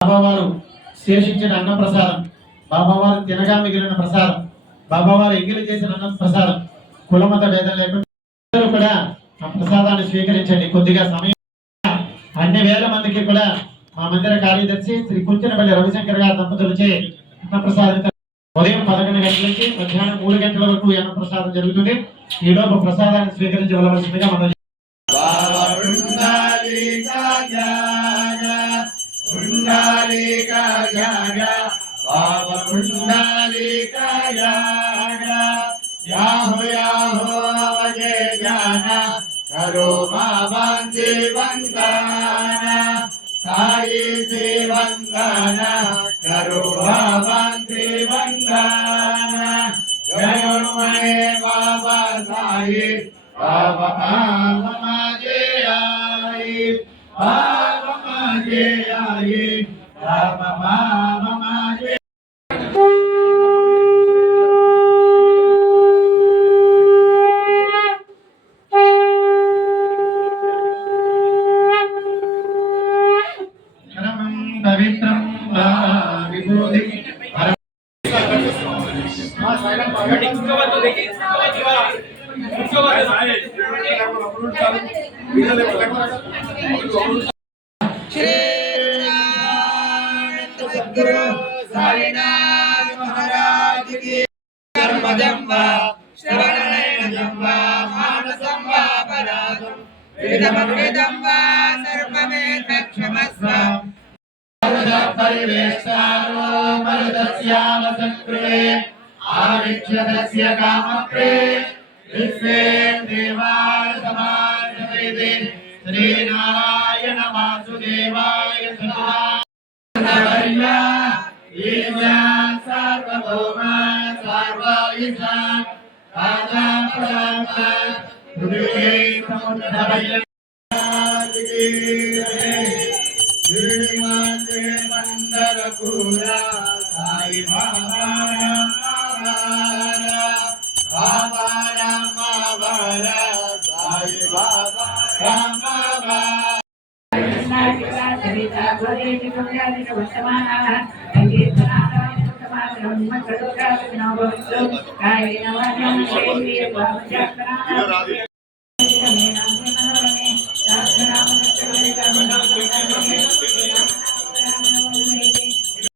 బాబావారు శేషించిన అన్న ప్రసాదం, బాబావారు తినగా మిగిలిన ప్రసాదం, బాబావారు ఎంగిలి చేసిన అన్న ప్రసాదం, కులమత భేదం లేకుండా కూడా ఆ ప్రసాదాన్ని స్వీకరించండి. కొద్దిగా సమయం అన్ని వేల మందికి కూడా మా మందిర కార్యదర్శి శ్రీ కుంచెనపల్లి రవిశంకర్ గారి దంపతులచే అన్న ప్రసాదం ఉదయం 11 గంటల నుంచి మధ్యాహ్నం 3 గంటల వరకు అన్న ప్రసాదం జరుగుతుంది. ఈ లోపు ప్రసాదాన్ని స్వీకరించవలసిందిగా మనం करो बाबांची वंदना साईची वंदना करो बाबांची वंदना जयो मने बाबा साई बाबा माझे आई बाबा माझे आई बाबा माझे पवित्रं विभूति साईनाथ महाराज की कर्मजं वा श्रवणनयनं वा मानसं वा परागं वेदमवेदं वा सर्वमेतक्षमस्व परिवेष्टारो मरुदस्यावसङ्कृते आविक्षतस्य कामप्रे विश्वे देवाय समाजते श्रीनारायण वासुदेवाय सदा ईशान सार्वभौम सर्व ईशान राजा प्रशांत पृथ्वी समुद्रभय मंदरपुरा साई बाबा बाबा रामावारा साई बाबा रामावा